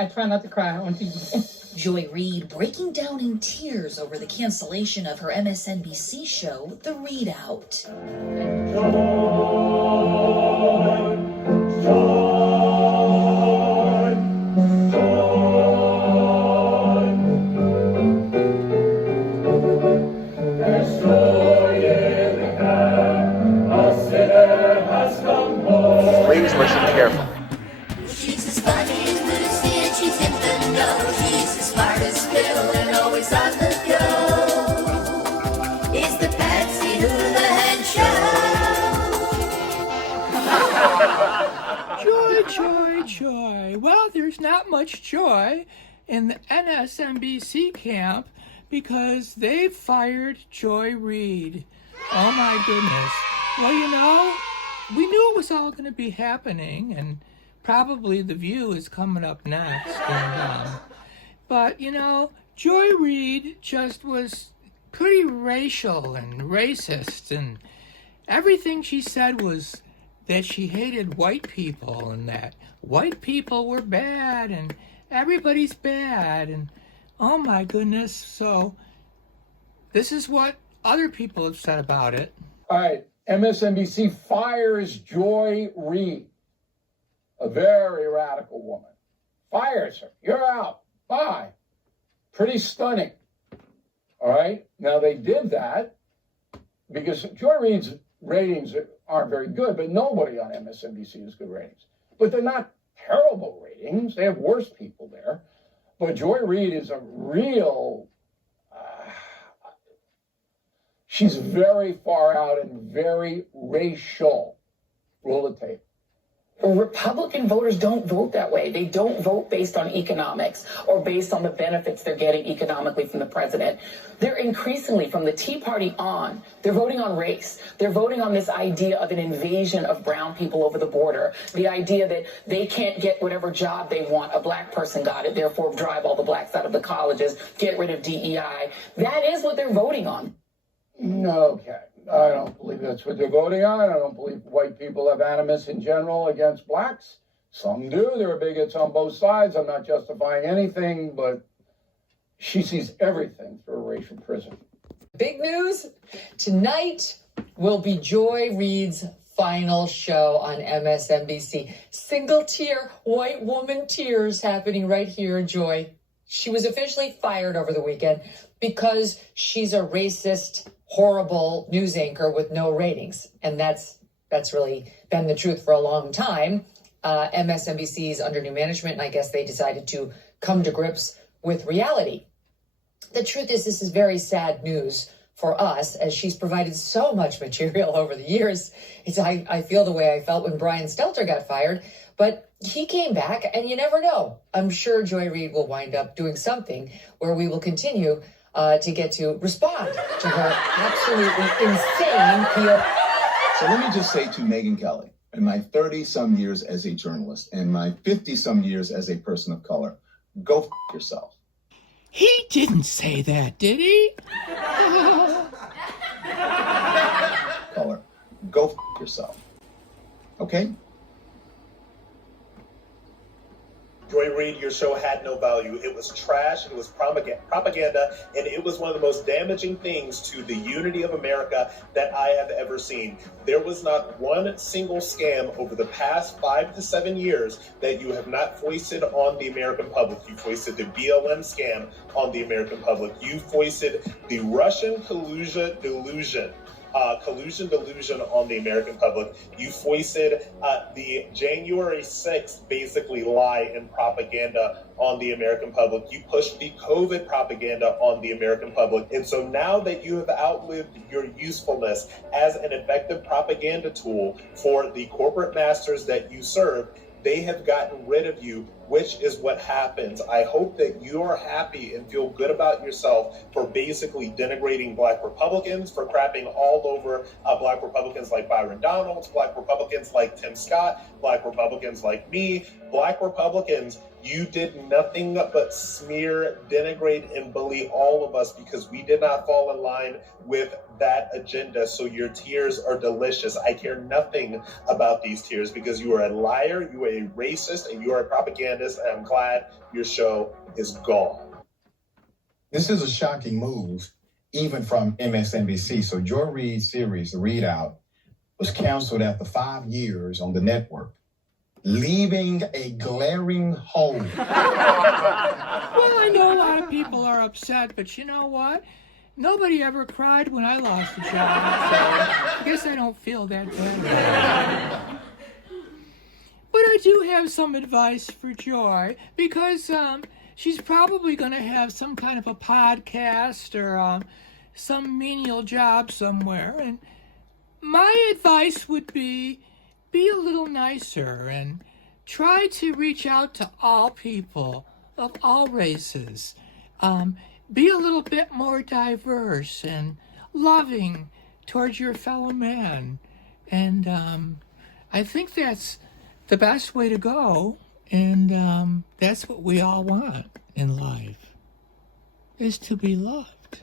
I try not to cry on TV. Joy Reid breaking down in tears over the cancellation of her MSNBC show, The Reid Out. Please listen carefully. She's as funny as Lucy and she's in the know. She's as smart as Phil and always on the go. It's the Patsy Hoolahan Show. Joy. Well, there's not much joy in the MSNBC camp because they fired Joy Reid. Oh my goodness. Well, we knew it was all going to be happening, and probably The View is coming up next. But, Joy Reid just was pretty racial and racist, and everything she said was that she hated white people and that white people were bad and everybody's bad. And, oh my goodness, so this is what other people have said about it. All right. MSNBC fires Joy Reid, a very radical woman. Fires her. You're out. Bye. Pretty stunning. All right. Now, they did that because Joy Reid's ratings aren't very good, but nobody on MSNBC has good ratings. But they're not terrible ratings. They have worse people there. But Joy Reid is a real... she's very far out and very racial. Roll the tape. Republican voters don't vote that way. They don't vote based on economics or based on the benefits they're getting economically from the president. They're increasingly, from the Tea Party on, they're voting on race. They're voting on this idea of an invasion of brown people over the border. The idea that they can't get whatever job they want. A black person got it, therefore drive all the blacks out of the colleges, get rid of DEI. That is what they're voting on. Okay. I don't believe that's what they're voting on. I don't believe white people have animus in general against blacks. Some do. There are bigots on both sides. I'm not justifying anything, but she sees everything through a racial prism. Big news. Tonight will be Joy Reid's final show on MSNBC. Single tear, white woman tears happening right here in Joy. She was officially fired over the weekend because she's a racist, horrible news anchor with no ratings. And that's really been the truth for a long time. MSNBC is under new management, and I guess they decided to come to grips with reality. The truth is, this is very sad news for us, as she's provided so much material over the years. I feel the way I felt when Brian Stelter got fired, but he came back, and you never know. I'm sure Joy Reid will wind up doing something where we will continue to get to respond to her absolutely insane PR. So let me just say to Megyn Kelly, in my 30-some years as a journalist and my 50-some years as a person of color, go yourself. He didn't say that, did he? Color, go yourself. Okay? Joy Reid, your show had no value. It was trash, it was propaganda, and it was one of the most damaging things to the unity of America that I have ever seen. There was not one single scam over the past 5 to 7 years that you have not foisted on the American public. You foisted the BLM scam on the American public. You foisted the Russian collusion delusion on the American public. You foisted the January 6th basically lie and propaganda on the American public. You pushed the COVID propaganda on the American public. And so now that you have outlived your usefulness as an effective propaganda tool for the corporate masters that you serve, they have gotten rid of you, which is what happens. I hope that you are happy and feel good about yourself for basically denigrating Black Republicans, for crapping all over Black Republicans like Byron Donalds, Black Republicans like Tim Scott, Black Republicans like me, Black Republicans You did nothing but smear, denigrate, and bully all of us because we did not fall in line with that agenda. So your tears are delicious. I care nothing about these tears because you are a liar, you are a racist, and you are a propagandist, and I'm glad your show is gone. This is a shocking move, even from MSNBC. So Joy Reid's series, The Reid Out, was canceled after 5 years on the network, leaving a glaring hole. Well, I know a lot of people are upset, but you know what? Nobody ever cried when I lost a job, so I guess I don't feel that bad. But I do have some advice for Joy, because she's probably going to have some kind of a podcast or some menial job somewhere. And my advice would be a little nicer and try to reach out to all people of all races. Be a little bit more diverse and loving towards your fellow man. And I think that's the best way to go. And that's what we all want in life, is to be loved.